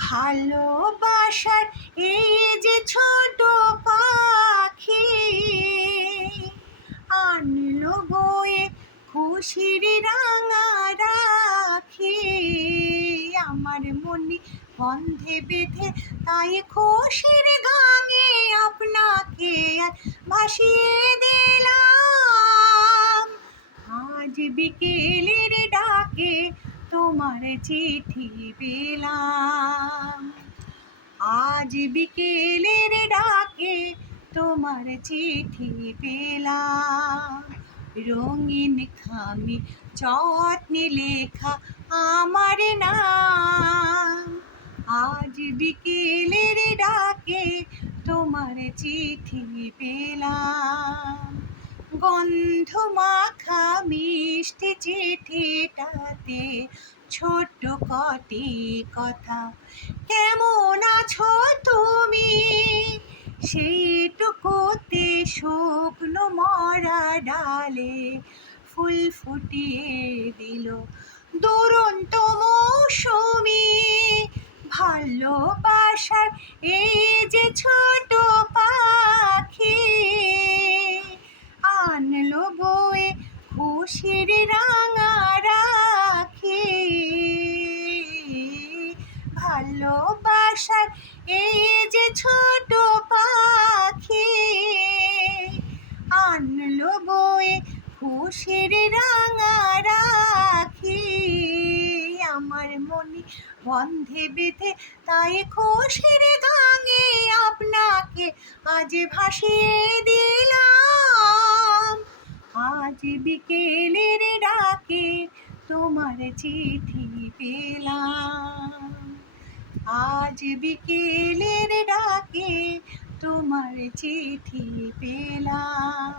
ভালোবাসার এই যে ছোট পাখি আনলো বয়ে খুশির রাঙা রাখি। আমার মনে বন্ধে বেঁধে তাই খুশির গাঙে আপনাকে আর ভাসিয়ে দিলাম। আজ বিকেলের ডাকে তোমার চিঠি পেলাম। আজ বিকেলের ডাকে তোমার চিঠি পেলাম। রঙিন খামে যত্নে লেখা আমার নাম। আজ বিকেলের ডাকে তোমার চিঠি পেলাম। গন্ধ মাখা মিষ্টি চিঠিটাতে ছোট্ট কটি কথা, কেমন আছো তুমি, সেইটুকুতে শুকনো মরা ডালে ফুল ফুটিয়ে দিল দুরন্ত মৌসুমি। ভালোবাসার এই যে ছোট পাখি আনলো বয়ে খুশির রাঙা রাখি। ভালোবাসার এই যে ছোট পাখি আনলো বয়ে খুশির রাঙা রাখি। আমার মনে বন্ধে বেঁধে তাই খুশির গাঙে আপনাকে আজ ভাসিয়ে দিলাম। আজ বিকেলের ডাকে তোমার চিঠি পেলাম। আজ বিকেলের ডাকে তোমার চিঠি পেলাম।